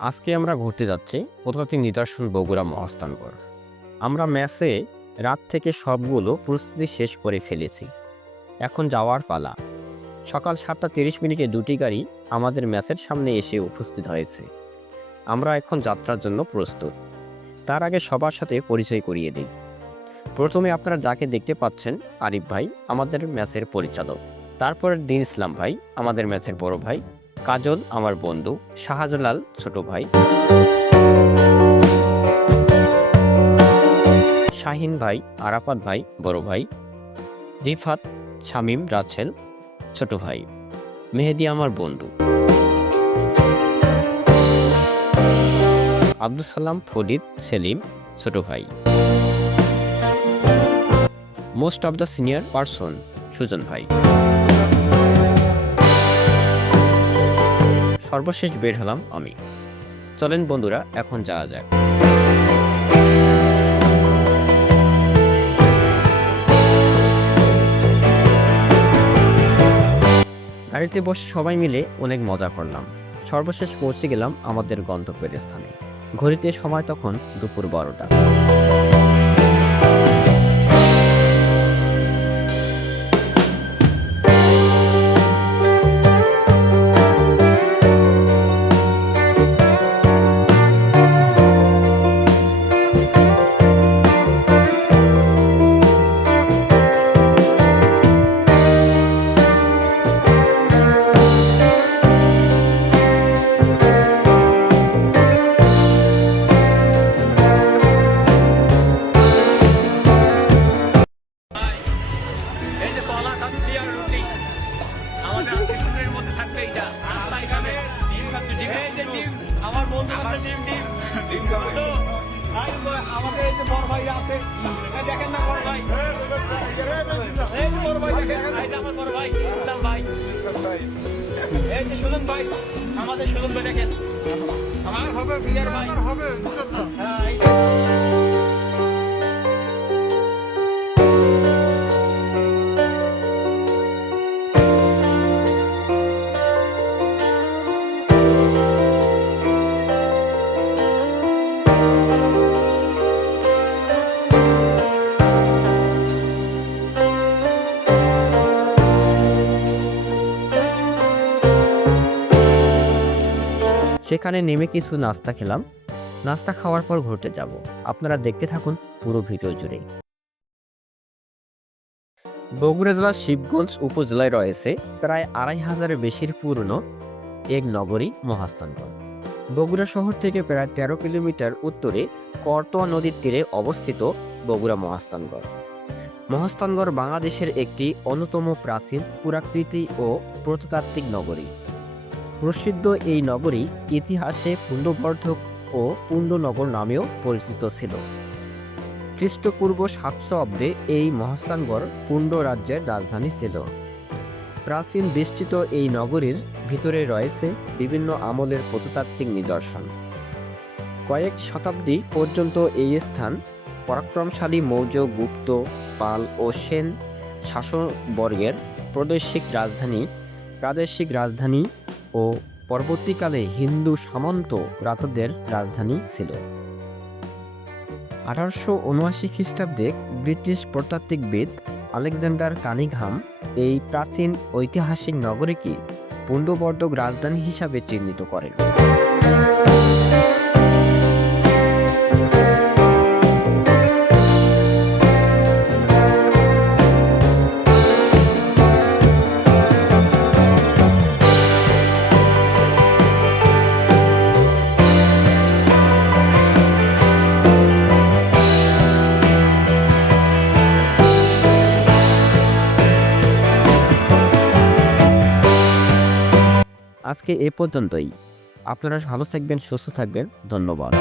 আজকে আমরা ঘুরতে যাচ্ছি। প্রত্নতাত্ত্বিক নিদর্শন বগুড়া মহাস্থানগড়। আমরা ম্যাচে রাত থেকে সবগুলো প্রস্তুতি শেষ করে ফেলেছি। এখন যাওয়ার পালা। সকাল সাতটা তিরিশ মিনিটে দুটি গাড়ি আমাদের ম্যাচের সামনে এসে উপস্থিত হয়েছে। আমরা এখন যাত্রার জন্য প্রস্তুত। তার আগে সবার সাথে পরিচয় করিয়ে দিই। প্রথমে আপনারা যাকে দেখতে পাচ্ছেন, আরিফ ভাই, আমাদের ম্যাচের পরিচালক। তারপর দিন ইসলাম ভাই, আমাদের ম্যাচের বড় ভাই কাজল আমার বন্ধু, শাহজালাল ছোট ভাই। শাহিন ভাই, আরাফাত ভাই, বড় ভাই। রিফাত, শামীম, রাছেল, ছোট ভাই। মেহেদি আমার বন্ধু। আব্দুল সালাম, ফরিদ, সেলিম, ছোট ভাই। Most of the senior person Sujan ভাই। সর্বশেষ বের হলাম আমি। চলেন বন্ধুরা, এখন যাওয়া যাক। গাড়িতে বসে সবাই মিলে অনেক মজা করলাম। সর্বশেষ পৌঁছে গেলাম আমাদের গন্তব্যের স্থানে। ঘড়িতে সময় তখন দুপুর বারোটা। আমার বন্ধু আছে ডিম ডিম ডিম খাচ্ছো আমাদের এই যে বড় ভাই আছে দেখেন না বড় ভাই। এই যে বড় ভাই দেখেন এই যে আমার বড় ভাই ইসলাম ভাই। এই যে সুজন ভাই আমাদের সুজন ভাই দেখেন। আমার হবে বিয়ের ভাই। হবে সেখানে নেমে কিছু নাস্তা খেলাম। নাস্তা খাওয়ার পর ঘুরতে যাব। আপনারা দেখতে থাকুন পুরো ভিডিও জুড়ে। বগুড়া জেলার শিবগঞ্জ উপজেলায় রয়েছে প্রায় আড়াই হাজারের বেশির পুরনো এক নগরী মহাস্থানগড়। বগুড়া শহর থেকে প্রায় তেরো কিলোমিটার উত্তরে করতোয়া নদীর তীরে অবস্থিত বগুড়া মহাস্থানগড়। মহাস্থানগড় বাংলাদেশের একটি অন্যতম প্রাচীন পুরাকৃতি ও প্রত্নতাত্ত্বিক নগরী। প্রসিদ্ধ এই নগরী ইতিহাসে পুণ্ডবর্ধক ও পুণ্ডনগর নামেও পরিচিত ছিল। খ্রিস্টপূর্ব সাতশো অব্দে এই মহাস্থানগড় পুণ্ড রাজ্যের রাজধানী ছিল। প্রাচীন বেষ্টিত এই নগরীর ভিতরে রয়েছে বিভিন্ন আমলের প্রত্নতাত্ত্বিক নিদর্শন। কয়েক শতাব্দী পর্যন্ত এই স্থান পরাক্রমশালী মৌর্য, গুপ্ত, পাল ও সেন শাসনবর্গের প্রাদেশিক রাজধানী প্রাদেশিক রাজধানী ও পরবর্তীকালে হিন্দু সামন্ত রাজাদের রাজধানী ছিল। আঠারোশো উনআশি খ্রিস্টাব্দে ব্রিটিশ প্রতাত্ত্বিকবিদ আলেকজান্ডার কানিঘাম এই প্রাচীন ঐতিহাসিক নগরীকে পুণ্ডবর্ধক রাজধানী হিসাবে চিহ্নিত করেন। আজকে এ পর্যন্তই। আপনারা ভালো থাকবেন সুস্থ থাকবেন। ধন্যবাদ।